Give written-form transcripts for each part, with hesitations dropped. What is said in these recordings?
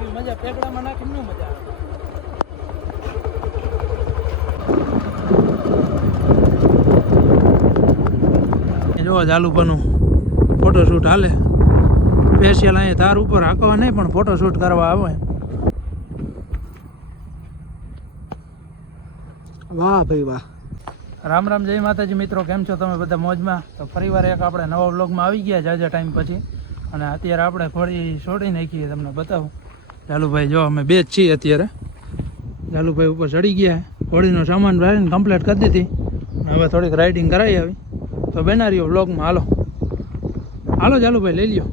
એવી મજા પેકડામાં નાખીને ન મજા આવે. જો જાલુભાનું ફોટોશૂટ હાલે સ્પેશિયલ અહીંયા તાર ઉપર હાંકવા નહીં પણ ફોટોશૂટ કરવા આવે. વાહ ભાઈ વાહ. રામ રામ, જય માતાજી મિત્રો, કેમ છો તમે બધા? મોજમાં. તો ફરીવાર એક આપણે નવા વ્લોગમાં આવી ગયા જાજા ટાઈમ પછી. અને અત્યારે આપણે ઘોડી છોડી નાખીએ, તમને બતાવું. જાલુભાઈ જો અમે બે જ છીએ અત્યારે. જાલુભાઈ ઉપર ચડી ગયા, ઘોડીનો સામાન ભરીને કમ્પ્લીટ કરી દીધી. હવે થોડીક રાઇડિંગ કરાવી આવી. તો બેનારીઓ વ્લોગમાં હાલો હાલો. જાલુભાઈ લઈ લ્યો.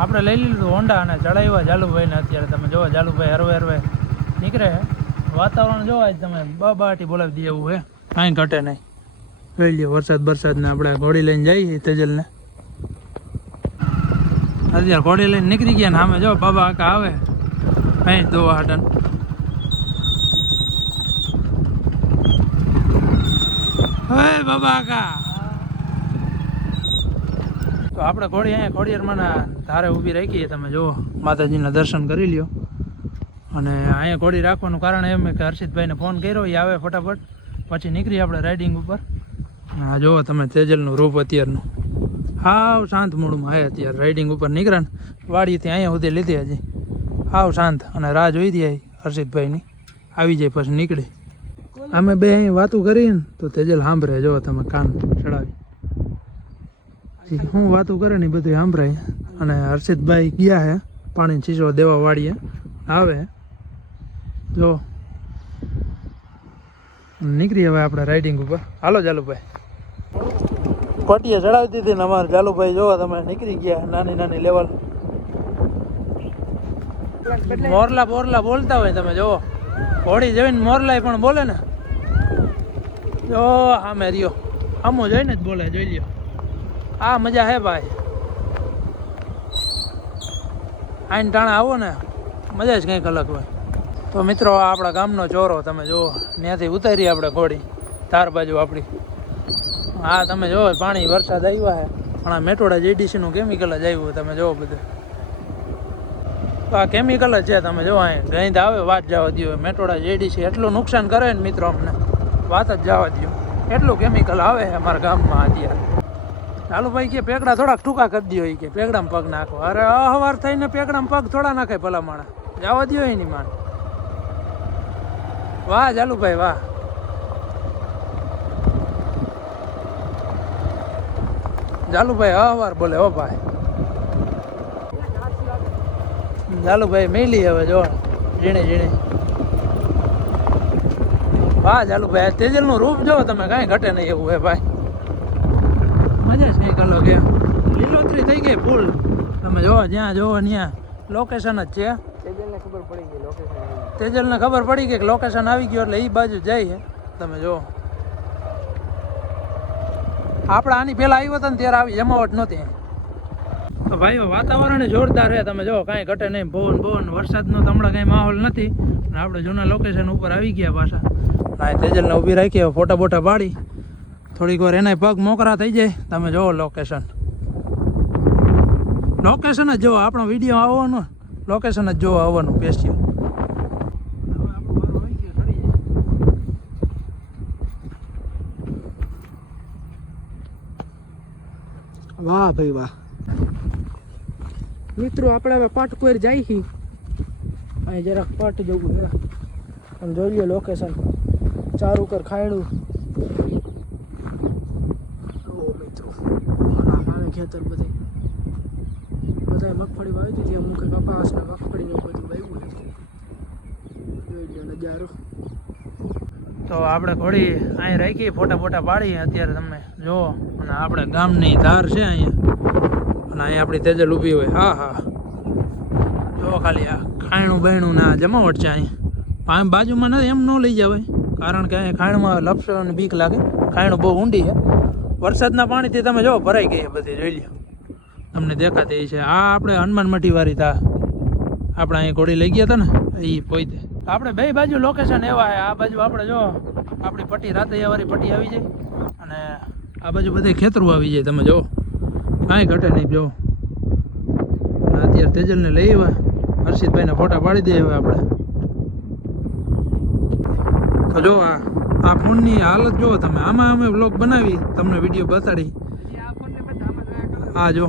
આપણે લઈ લીધું હોન્ડા અને ચડાવ્યા જાલુભાઈને. અત્યારે તમે જોવો જાલુભાઈ હરવે હરવે નીકળે. વાતાવરણ જોવા જ તમે બાટી બોલાવી દઈએ એવું હે, કાંઈ ઘટે નહીં. જોઈ લ્યો વરસાદને આપણે ઘોડી લઈને જઈએ તેજલને. અત્યારે ઘોડી લઈને નીકળી ગયા ને સામે જો બાબા આકા આવે કઈ દોવા હાટન. હવે બાબા આકા તો આપણે ઘોડી અહીંયા ખોડિયારમાંના ધારે ઊભી રાખીએ. તમે જુઓ માતાજીના દર્શન કરી લ્યો. અને અહીંયા ઘોડી રાખવાનું કારણ એમ કે હર્ષિતભાઈને ફોન કર્યો, એ આવે ફટાફટ, પછી નીકળી આપણે રાઇડિંગ ઉપર. હા જુઓ તમે તેજલનું રૂપ અત્યારનું હાવ શાંત મૂડમાં હે. અત્યારે રાઇડિંગ ઉપર નીકળ્યા ને વાડીથી અહીંયા સુધી લીધી હજી હાવ શાંત. અને રાહ જોઈ દઈએ હર્ષિતભાઈની, આવી જાય પછી નીકળે. અમે બે અહીં વાતું કરીએ ને તો તેજલ સાંભળે. જો તમે કાન ચડાવી હું વાતું કરે ને બધું સાંભળાય. અને હર્ષિતભાઈ ગયા હે પાણી ચીજો દેવા વાળીએ, આવે જો નીકળી. હવે આપણે રાઇડિંગ ઉપર હાલો. જાલુભાઈ પટીએ ચડાવી દીધી ને અમારે જાલુભાઈ જોવા તમે નીકળી ગયા નાની નાની લેવલ. મોરલા બોરલા બોલતા હોય તમે જોવો, ઘોડી જોઈને મોરલાય પણ બોલે ને. જો આમે રહ્યો આમો જોઈને જ બોલે, જોઈ લ્યો. આ મજા હે ભાઈ, આઈને ટાણા આવો ને મજા જ કંઈક અલગ હોય. તો મિત્રો આ આપણા ગામનો ચોરો તમે જુઓ, ત્યાંથી ઉતારી આપણે ઘોડી ધાર બાજુ આપણી. હા તમે જુઓ પાણી વરસાદ આવ્યા છે પણ આ મેટોડા જેડીસીનું કેમિકલ જ આવ્યું તમે જુઓ બધું. તો આ કેમિકલ જ છે તમે જુઓ. અહીં ગંધ આવે વાત જવા દો. મેટોડા જેડીસી એટલું નુકસાન કરે ને મિત્રો અમને વાત જ જવા દો, એટલું કેમિકલ આવે છે અમારા ગામમાં અત્યારે. ચાલુભાઈ કે પેકડા થોડાક ટૂંકા કરી દો, કે પેકડામાં પગ નાખો. અરે અહવાર થઈને પેકડામાં પગ થોડા નાખે ભલા માણા, જવા દો એની માણ. વાહ જાલુભાઈ વાહ. જાલુભાઈ અહવાર બોલે હો ભાઈ. જાલુભાઈ મેલી હવે જો ઝીણી ઝીણી. વાહ જાલુભાઈ, તેજલનું રૂપ જો તમે, કાંઈ ઘટે નહીં એવું હે ભાઈ. મજા જ કંઈક અલગ એમ. લીલોતરી થઈ ગઈ ફૂલ તમે જોવો, જ્યાં જોવો ત્યાં લોકેશન જ છે. તેજલને ખબર પડી ગઈ કે લોકેશન આવી ગયું એટલે એ બાજુ જાય તમે જુઓ. આપણે આની પહેલાં આવ્યો હતા ને ત્યારે આવી જમાવટ નહોતી. તો ભાઈઓ વાતાવરણ જોરદાર છે તમે જુઓ, કાંઈ ઘટે નહીં. પવન વરસાદનો તો હમણાં કાંઈ માહોલ નથી. અને આપણે જૂના લોકેશન ઉપર આવી ગયા પાછા. હા તેજલને ઊભી રાખી ફોટા બોટા પાડી. થોડીક વાર એના પગ મોકરા થઈ જાય. તમે જુઓ લોકેશન જ જુઓ. આપણો વિડીયો આવવાનો લોકેશન જ જોવા આવવાનું સ્પેશિયલ. વાહ ભાઈ વાહ. મિત્રો આપણે હવે પાટ કોઈ જાય છે અહીં જરાક પાટ જવું જરા અને જોઈ લો લોકેશન. ચારું કર ખાયડું મિત્રો આવે ખેતર બધા મગફળી વાવી દીધી. અમુક કપાસ ને મગફળીને બધું વાવ્યું જોઈ લો નજારો. તો આપણે ઘોડી અહીં રાખી ફોટા બોટા પાડીએ અત્યારે તમે જુઓ. અને આપણે ગામની ધાર છે અહીંયા, અને અહીંયા આપણી તેજલ ઊભી હોય. હા હા જુઓ ખાલી આ ખાયણું બહેણું ના જમાવટ છે અહીંયા. બાજુમાં નથી એમ ન લઈ જવાય, કારણ કે અહીંયા ખાયણમાં લપસવાની બીક લાગે. ખાયણું બહુ ઊંડી છે. વરસાદના પાણીથી તમે જુઓ ભરાઈ ગઈ બધી, જોઈ લો તમને દેખાતી છે. આ આપણે હનુમાન મઠી વાળી તા આપણે અહીં ઘોડી લઈ ગયા હતા ને એ પોઈતે. આપણે બે બાજુ લોકેશન એવા છે. આ બાજુ આપણે જો આપણી પટ્ટી રાતૈયાવાળી પટ્ટી આવી જાય અને આ બાજુ બધે ખેતરું આવી જાય. તમે જુઓ કાંઈ ઘટે નહીં. જો અત્યારે તેજલને લઈ આવ્યા હર્ષિતભાઈના ફોટા પાડી દઈએ હવે આપણે. તો જો આ ફોનની હાલત જુઓ તમે. આમાં અમે વ્લોગ બનાવી તમને વિડીયો બતાડી. હા જો,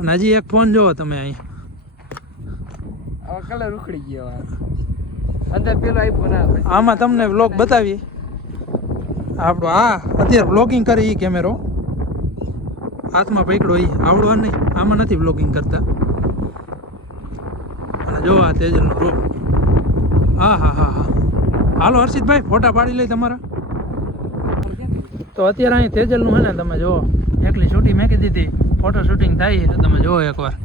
અને હજી એક ફોન જુઓ તમે અહીં. કલર ઉખડી ગયો અંદર પેલો આઈફોન આવે. આમાં તમને વ્લોગ બતાવી આપણો. આ અત્યારે વ્લોગિંગ કરે એ કેમેરો હાથમાં પકડો એ આવડો નહીં. આમાં નથી વ્લોગિંગ કરતા. અને જો આ તેજલનો રૂપ. હા હા હા હા. હાલો હર્ષિતભાઈ ફોટા પાડી લઈ તમારા. તો અત્યારે અહીં તેજલનું હે ને તમે જુઓ એકલી શૂટિંગ મેકી દીધી. ફોટો શૂટિંગ થાય છે તમે જુઓ એકવાર.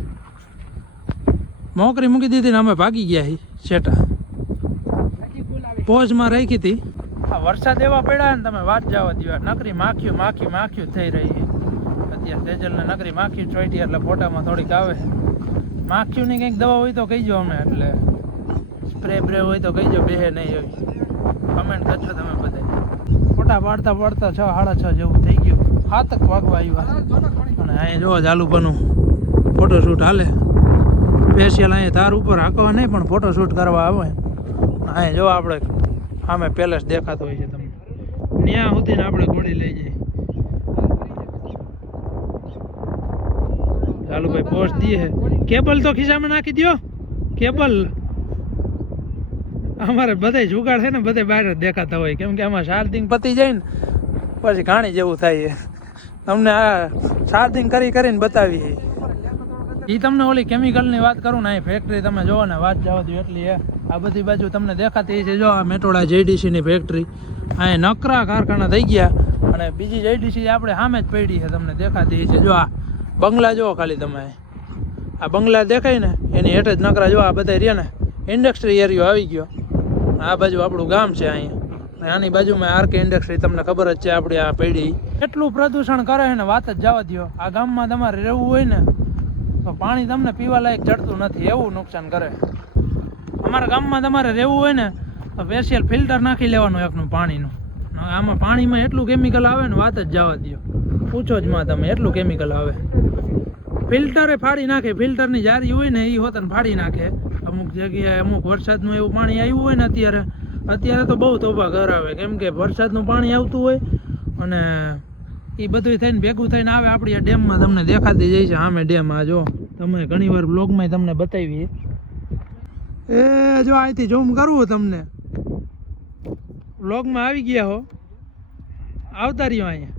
મોકરી મૂકી દીધી ને અમે ભાગી ગયા હી શેટા. પોઝમાં રાખી હતી. આ વરસાદ એવા પડ્યા ને તમે વાત જવા દો. નકરી માખ્યું થઈ રહી છે અત્યારે. તેજલને નકરી માખ્યું ચોઈટી એટલે ફોટામાં થોડીક આવે. માખ્યુંની કંઈક દવા હોય તો કહીજો અમે. એટલે સ્પ્રે હોય તો કહીજો. બેહે નહીં એવી કમેન્ટ કરજો તમે બધા. ફોટા પાડતા 6 સાડા 6 જેવું થઈ ગયું. 7 વાગવા આવ્યા. અને અહીંયા જોવો જાલુભાનું ફોટોશૂટ હાલે. સ્પેશિયલ અહીંયા તાર ઉપર હાંકવા નહીં પણ ફોટોશૂટ કરવા આવે. અહીંયા જો આપણે સામે પેલેસ દેખાતો હોય છે તમને. ત્યાં સુધીને આપણે ઘોડી લઈ જઈએ. જાલુભાઈ પોસ્ટ દીએ. કેબલ તો ખિસ્સામાં નાખી દો. કેબલ અમારે બધે જુગાડ છે ને બધે બહાર જ દેખાતા હોય. કેમ કે આમાં ચાર્જિંગ પતી જાય ને પછી ઘાણી જેવું થાય. તમને આ ચાર્જિંગ કરીને બતાવી. એ તમને ઓલી કેમિકલની વાત કરું ને અહીં ફેક્ટરી તમે જોવો ને વાત જવા દો એટલી હે. આ બધી બાજુ તમને દેખાતી છે. જો આ મેટોડા JDCની ફેક્ટરી અહીંયા નકરા કારખાના થઈ ગયા. અને બીજી JDC આપણે સામે જ પડી છે તમને દેખાતી છે. જો આ બંગલા જુઓ ખાલી તમે. આ બંગલા દેખાય ને એની હેઠ જ નકરા જો આ બધા રહ્યા ને ઇન્ડસ્ટ્રી એરિયો આવી ગયો. આ બાજુ આપણું ગામ છે અહીંયા. આની બાજુમાં RK ઇન્ડસ્ટ્રી તમને ખબર જ છે આપણી આ પેઢી. એટલું પ્રદૂષણ કરે છે ને વાત જ જવા દો. આ ગામમાં તમારે રહેવું હોય ને તો પાણી તમને પીવા લાયક ચડતું નથી. એવું નુકસાન કરે. અમારા ગામમાં તમારે રહેવું હોય ને તો સ્પેશિયલ ફિલ્ટર નાખી લેવાનું એકનું પાણીનું. આમાં પાણીમાં એટલું કેમિકલ આવે ને વાત જ જવા દો. પૂછો જ માં તમે એટલું કેમિકલ આવે. ફિલ્ટરે ફાડી નાખે. ફિલ્ટરની જારી હોય ને એ હોતને ફાડી નાખે. અમુક જગ્યાએ અમુક વરસાદનું એવું પાણી આવ્યું હોય ને અત્યારે તો બહુ તોફા કરાવે. કેમ કે વરસાદનું પાણી આવતું હોય અને એ બધું થઈને ભેગું થઈને આવે આપણી આ ડેમમાં. તમને દેખાતી જાય છે આમે ડેમ. આ જો તમે ઘણી વાર બ્લોગમાં તમને બતાવી. એ જો અહીંથી ઝૂમ કરવું તમને બ્લોગમાં આવી ગયા હો. આવતા રહ્યો અહીંયા.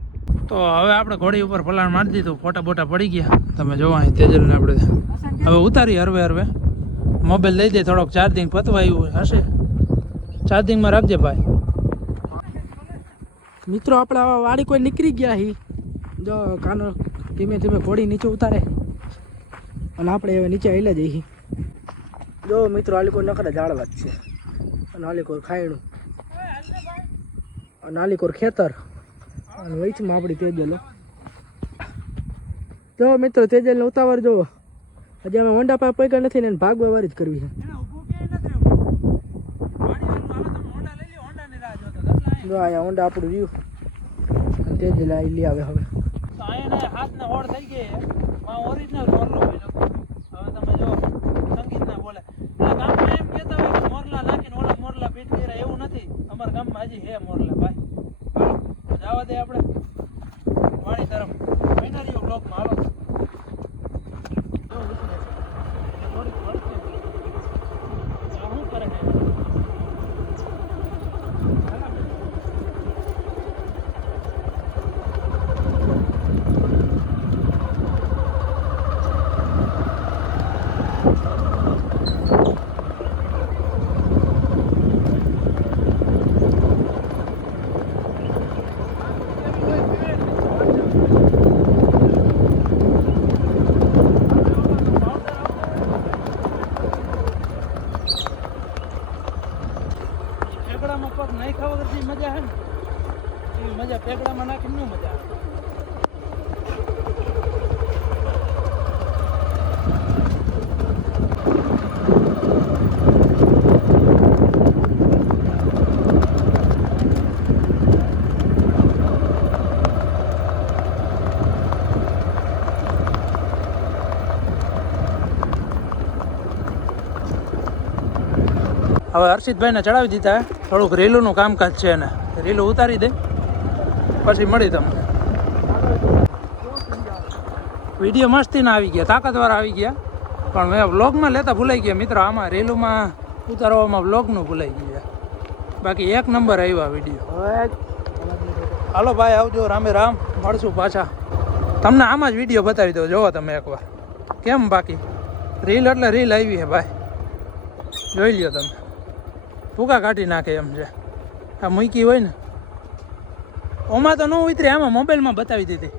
તો હવે આપણે ઘોડી ઉપર ફલાણ મારી દીધું. ફોટા બોટા પડી ગયા તમે જોવો. અહીં તેજલને આપણે હવે ઉતારી હરવે મોબાઈલ લઈ દે. થોડોક ચાર્જિંગ પતવાયું હશે. ચાર્જિંગમાં રાખજે ભાઈ. મિત્રો આપણે આવા વાડી કોઈ નીકળી ગયા હી. જો કાનો ધીમે ઘોડી નીચે ઉતારે અને આપણે હવે નીચે આવેલા જઈએ. જો મિત્રો આલીકોર નકરા ઝાડવા જ છે. અને આલીકોર ખાયણું અને આલીકોર ખેતર અને વૈચમાં આપણી તેજલો. જો મિત્રો તેજલને ઉતાવળ જોવો. હજી અમે હોન્ડા પાસે પૈકા નથી ને ભાગવા વાળી જ કરવી છે. જો અહીંયા હોન્ડા આપણું વ્યૂ તેજલ આવી લઈ આવે. હવે હાથને હોડ થઈ ગઈ. ઓરિજિનલ મોરલો હોય. હવે તમે જો સંગીતના બોલે ગામમાં એમ કહેતા હોય કે મોરલા નાખીને ઓલા મોરલા પીટ કર્યા. એવું નથી. અમારા ગામમાં હજી હે મોરલા ભાઈ. જવા દે આપણે વાડી તરફ. ફાઇનલી બ્લોકમાં હાલો. શું કરે છે? પેગડામાં પગ નહીં ખાવા કરતી મજા હે ને એવી મજા પેગડામાં નાખીને ન મજા આવે. હવે હર્ષિતભાઈને ચડાવી દીધા હે. થોડુંક રીલુંનું કામકાજ છે ને રીલું ઉતારી દે પછી મળી તમને. વિડીયો મસ્તીના આવી ગયા, તાકાતવાળા આવી ગયા, પણ મેં વ્લોગમાં લેતા ભૂલાઈ ગયા મિત્રો. આમાં રીલુમાં ઉતારવામાં વ્લોગનું ભૂલાઈ ગયા, બાકી એક નંબર આવ્યા વિડીયો. હાલો ભાઈ આવજો, રામે રામ, મળશું પાછા. તમને આમાં જ વિડીયો બતાવી દો, જોવો તમે એકવાર કેમ. બાકી રીલ એટલે રીલ આવી છે ભાઈ, જોઈ લ્યો તમે. ભૂકા કાઢી નાખે એમ છે. આ મૂકી હોય ને ઓમાં તો ન ઉતરી, આમાં મોબાઈલમાં બતાવી દીધી.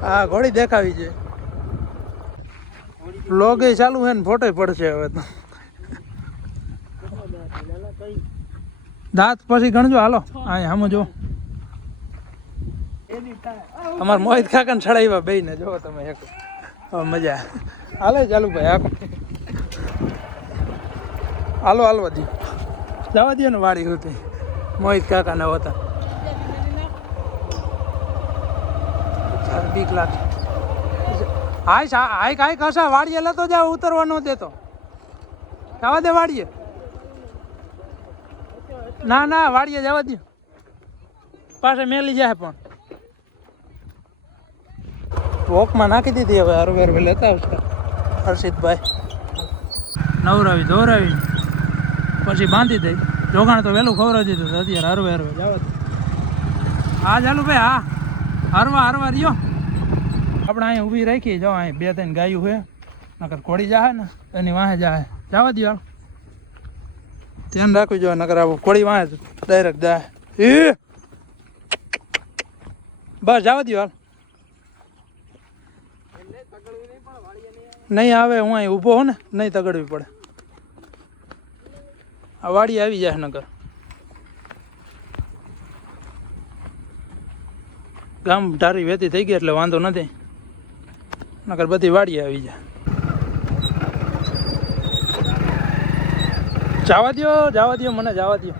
હા ઘોડી દેખાવી છે. વ્લોગ એ ચાલુ છે ને ફોટો પડશે હવે તો. દાંત પછી ગણજો. હાલો હા આમ જો અમારે મોહિત કાકાને ચડાવ્યા બે ને, જો તમે એક મજા. હાલે ચાલુ ભાઈ આખો. હાલો હાલવા દે, જવા દે ને વાડી હતી મોહિત કાકાના હતા. બીક લાગે. હાય કાંઈ કશા વાડીએ લેતો જાવ, ઉતરવા ન દેતો. જવા દે વાડીએ. ના ના વાડીએ જવા દે, પાસે મેલી જાય. પણ વોકમાં નાખી દીધી. હવે હરવે હરવે લેતા આવશે હર્ષિતભાઈ. નવરાવી ધોરાવી પછી બાંધી દઈ. જોગાણ તો વહેલું ખવડાવી દીધું છે, અત્યારે હરવે હરવે જવા દે. હા ચાલુ ભાઈ, હા હરવા હરવા રહ્યો. આપણે અહીં ઊભી રાખી, જો અહીં 2-3 ગાયું છે, નકર ઘોડી જાહે ને એની વાહે જાહે. જવા દો હાલ, ધ્યાન રાખવું જોઈએ, નકર આવું ઘોડી વાહે ડાયરેક્ટ જાય. બસ જવા દો હાલ. નહીં આવે, હું અહીં ઊભો હોઉં ને, નહીં તગડવી પડે. આ વાડી આવી જાય નકર. ગામ ઢારી વેતી થઈ ગઈ એટલે વાંધો નથી, નકર બધી વાડી આવી જાય. જવા દો મને જવા દો.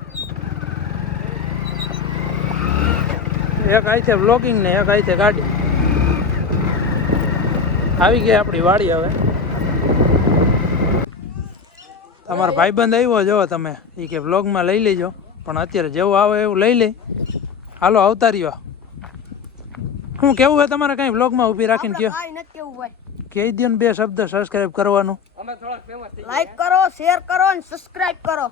એક આઈ છે વ્લોગિંગ ને એક આઈ છે ગાડી. આવી ગઈ આપણી વાડી. હવે તમારો ભાઈબંધ આવ્યો, જો તમે એ કે વ્લોગમાં લઈ લેજો, પણ અત્યારે જેવું આવે એવું લઈ લે. હાલો આવતા રહ્યો. શું કેવું હોય તમારે કઈ વ્લોગમાં ઊભી રાખીને કયો? કહી દો ને 2 શબ્દ. સબસ્ક્રાઇબ કરવાનું, લાઈક કરો, શેર કરો અને સબસ્ક્રાઇબ કરો.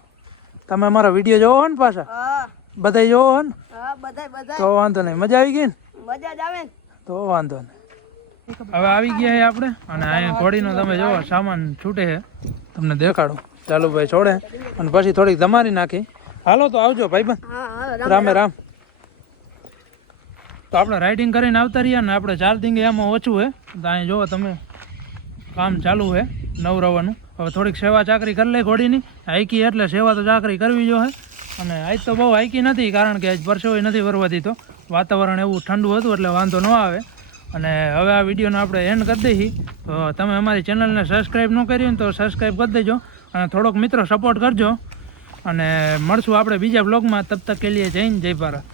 તમે અમારા વિડીયો જોવો ને પાછા? હા બધાય જોવો ને? હા બધાય. તો વાંધો નહીં, મજા આવી ગઈ ને? મજા જ આવે ને. તો વાંધો નહીં. હવે આવી ગયા છે આપણે, અને અહીંયા ઘોડીનો તમે જોવો સામાન છૂટે છે, તમને દેખાડું. ચાલુ ભાઈ છોડે અને પછી થોડીક તમારી નાખી. હાલો તો આવજો ભાઈબંધ, હા રામે રામ. તો આપણે રાઇડિંગ કરીને આવતા રહ્યા ને, આપણે ચાર્જિંગ એમાં ઓછું છે, તો અહીં જોવો તમે કામ ચાલુ છે નવરવાનું. હવે થોડીક સેવા ચાકરી કરી લે ઘોડીની. હાઈકી એટલે સેવા તો ચાકરી કરવી જોઈએ. અને આજ તો બહુ હાઈકી નથી, કારણ કે આજ પરસેવો નથી વરવા દીધો. વાતાવરણ એવું ઠંડુ હતું એટલે વાંધો ન આવે. અને હવે આ વિડીયોને આપણે એન્ડ કરી દઈએ. તો તમે અમારી ચેનલને સબસ્ક્રાઈબ ન કરી હોય તો સબસ્ક્રાઈબ કરી દેજો, અને થોડોક મિત્રો સપોર્ટ કરજો. અને મળશું આપણે બીજા બ્લોગમાં. તબ તક કે લીએ જય હિન્દ, જય ભારત.